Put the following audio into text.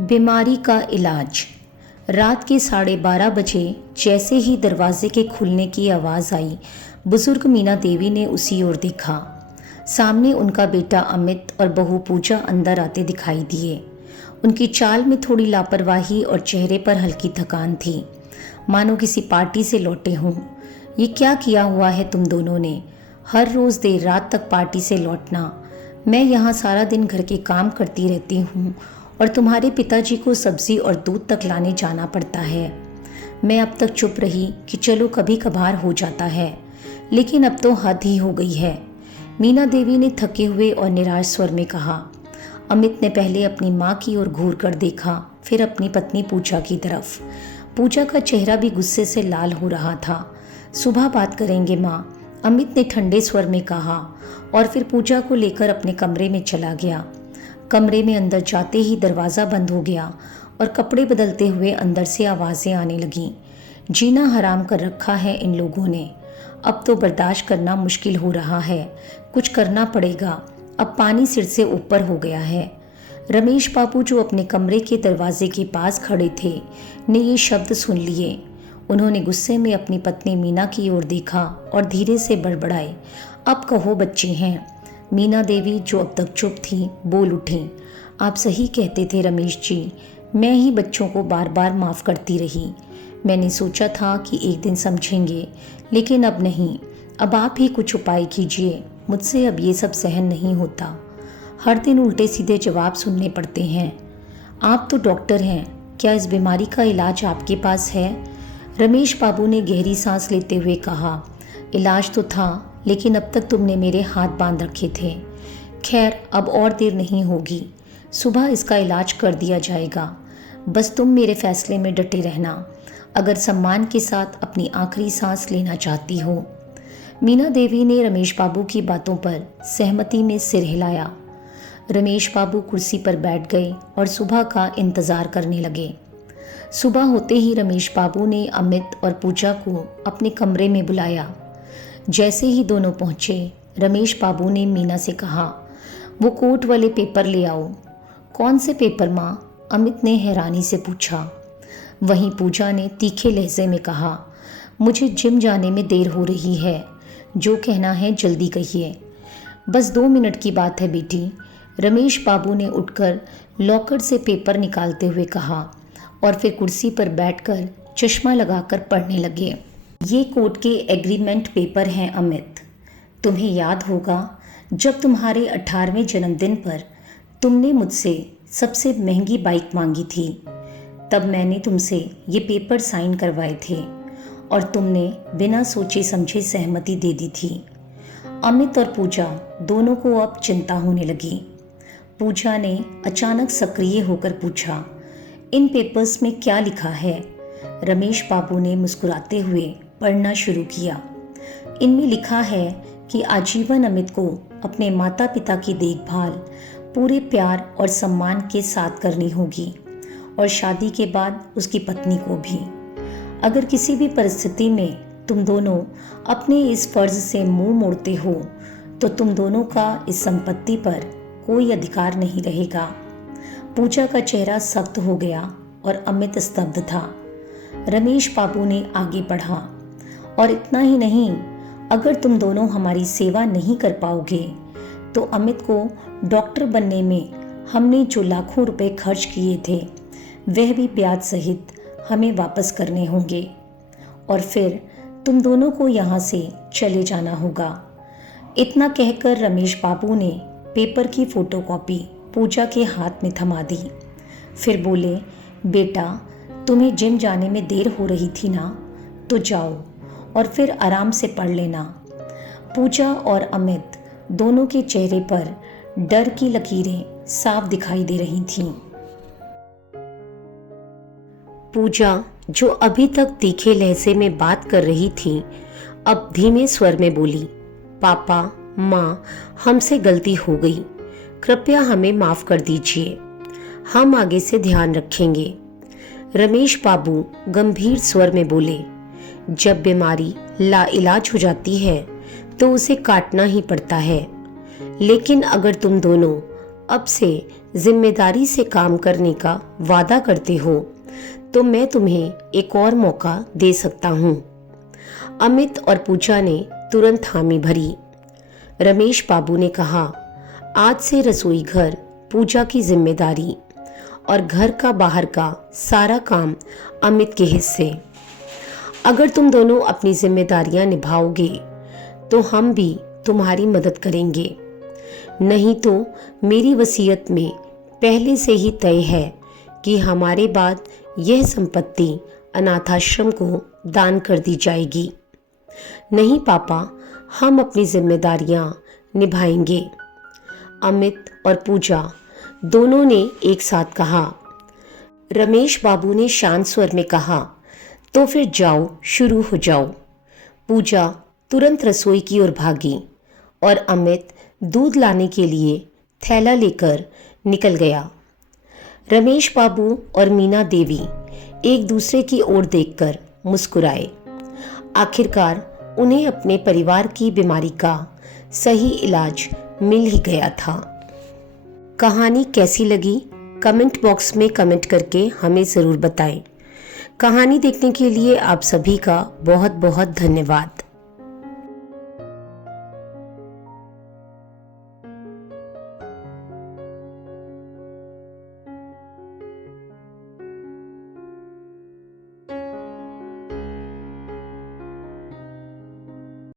बीमारी का इलाज। रात के 12:30 बजे जैसे ही दरवाजे के खुलने की आवाज़ आई, बुजुर्ग मीना देवी ने उसी ओर देखा। सामने उनका बेटा अमित और बहू पूजा अंदर आते दिखाई दिए। उनकी चाल में थोड़ी लापरवाही और चेहरे पर हल्की थकान थी, मानो किसी पार्टी से लौटे हों। ये क्या किया हुआ है तुम दोनों ने? हर रोज़ देर रात तक पार्टी से लौटना। मैं यहाँ सारा दिन घर के काम करती रहती हूँ और तुम्हारे पिताजी को सब्जी और दूध तक लाने जाना पड़ता है। मैं अब तक चुप रही कि चलो कभी कभार हो जाता है, लेकिन अब तो हद ही हो गई है। मीना देवी ने थके हुए और निराश स्वर में कहा। अमित ने पहले अपनी माँ की ओर घूर कर देखा, फिर अपनी पत्नी पूजा की तरफ। पूजा का चेहरा भी गुस्से से लाल हो रहा था। सुबह बात करेंगे माँ, अमित ने ठंडे स्वर में कहा और फिर पूजा को लेकर अपने कमरे में चला गया। कमरे में अंदर जाते ही दरवाज़ा बंद हो गया और कपड़े बदलते हुए अंदर से आवाज़ें आने लगीं। जीना हराम कर रखा है इन लोगों ने। अब तो बर्दाश्त करना मुश्किल हो रहा है, कुछ करना पड़ेगा। अब पानी सिर से ऊपर हो गया है। रमेश बाबू, जो अपने कमरे के दरवाजे के पास खड़े थे, ने ये शब्द सुन लिए। उन्होंने गुस्से में अपनी पत्नी मीना की ओर देखा और धीरे से बड़बड़ाए, अब कहो बच्चे हैं। मीना देवी, जो अब तक चुप थी, बोल उठी। आप सही कहते थे रमेश जी, मैं ही बच्चों को बार बार माफ़ करती रही। मैंने सोचा था कि एक दिन समझेंगे, लेकिन अब नहीं। अब आप ही कुछ उपाय कीजिए, मुझसे अब ये सब सहन नहीं होता। हर दिन उल्टे सीधे जवाब सुनने पड़ते हैं। आप तो डॉक्टर हैं, क्या इस बीमारी का इलाज आपके पास है? रमेश बाबू ने गहरी सांस लेते हुए कहा। इलाज तो था, लेकिन अब तक तुमने मेरे हाथ बांध रखे थे। खैर, अब और देर नहीं होगी, सुबह इसका इलाज कर दिया जाएगा। बस तुम मेरे फैसले में डटे रहना, अगर सम्मान के साथ अपनी आखिरी सांस लेना चाहती हो। मीना देवी ने रमेश बाबू की बातों पर सहमति में सिर हिलाया। रमेश बाबू कुर्सी पर बैठ गए और सुबह का इंतज़ार करने लगे। सुबह होते ही रमेश बाबू ने अमित और पूजा को अपने कमरे में बुलाया। जैसे ही दोनों पहुंचे, रमेश बाबू ने मीना से कहा, वो कोर्ट वाले पेपर ले आओ। कौन से पेपर माँ? अमित ने हैरानी से पूछा। वहीं पूजा ने तीखे लहजे में कहा, मुझे जिम जाने में देर हो रही है, जो कहना है जल्दी कहिए। बस 2 मिनट की बात है बेटी, रमेश बाबू ने उठकर लॉकर से पेपर निकालते हुए कहा और फिर कुर्सी पर बैठकर चश्मा लगाकर पढ़ने लगे। ये कोर्ट के एग्रीमेंट पेपर हैं अमित। तुम्हें याद होगा, जब तुम्हारे 18वें जन्मदिन पर तुमने मुझसे सबसे महंगी बाइक मांगी थी, तब मैंने तुमसे ये पेपर साइन करवाए थे और तुमने बिना सोचे समझे सहमति दे दी थी। अमित और पूजा दोनों को अब चिंता होने लगी। पूजा ने अचानक सक्रिय होकर पूछा, इन पेपर्स में क्या लिखा है? रमेश बाबू ने मुस्कुराते हुए पढ़ना शुरू किया। इनमें लिखा है कि आजीवन अमित को अपने माता पिता की देखभाल पूरे प्यार और सम्मान के साथ करनी होगी और शादी के बाद उसकी पत्नी को भी। अगर किसी भी परिस्थिति में तुम दोनों अपने इस फर्ज से मुंह मोड़ते हो तो तुम दोनों का इस संपत्ति पर कोई अधिकार नहीं रहेगा। पूजा का चेहरा सख्त हो गया और अमित स्तब्ध था। रमेश बाबू ने आगे बढ़ा, और इतना ही नहीं, अगर तुम दोनों हमारी सेवा नहीं कर पाओगे तो अमित को डॉक्टर बनने में हमने जो लाखों रुपए खर्च किए थे, वह भी ब्याज सहित हमें वापस करने होंगे और फिर तुम दोनों को यहाँ से चले जाना होगा। इतना कहकर रमेश बाबू ने पेपर की फोटोकॉपी पूजा के हाथ में थमा दी। फिर बोले, बेटा, तुम्हें जिम जाने में देर हो रही थी ना, तो जाओ और फिर आराम से पढ़ लेना। पूजा और अमित दोनों के चेहरे पर डर की लकीरें साफ दिखाई दे रही थीं। पूजा, जो अभी तक तीखे लहजे में बात कर रही थी, अब धीमे स्वर में बोली, पापा, माँ, हमसे गलती हो गई, कृपया हमें माफ कर दीजिए, हम आगे से ध्यान रखेंगे। रमेश बाबू गंभीर स्वर में बोले, जब बीमारी लाइलाज हो जाती है तो उसे काटना ही पड़ता है, लेकिन अगर तुम दोनों अब से जिम्मेदारी से काम करने का वादा करते हो तो मैं तुम्हें एक और मौका दे सकता हूँ। अमित और पूजा ने तुरंत हामी भरी। रमेश बाबू ने कहा, आज से रसोई घर पूजा की जिम्मेदारी और घर का बाहर का सारा काम अमित के हिस्से। अगर तुम दोनों अपनी जिम्मेदारियां निभाओगे तो हम भी तुम्हारी मदद करेंगे, नहीं तो मेरी वसीयत में पहले से ही तय है कि हमारे बाद यह संपत्ति अनाथाश्रम को दान कर दी जाएगी। नहीं पापा, हम अपनी जिम्मेदारियां निभाएंगे, अमित और पूजा दोनों ने एक साथ कहा। रमेश बाबू ने शांत स्वर में कहा, तो फिर जाओ, शुरू हो जाओ। पूजा तुरंत रसोई की ओर भागी और अमित दूध लाने के लिए थैला लेकर निकल गया। रमेश बाबू और मीना देवी एक दूसरे की ओर देखकर मुस्कुराए। आखिरकार उन्हें अपने परिवार की बीमारी का सही इलाज मिल ही गया था। कहानी कैसी लगी कमेंट बॉक्स में कमेंट करके हमें ज़रूर बताएं। कहानी देखने के लिए आप सभी का बहुत बहुत धन्यवाद।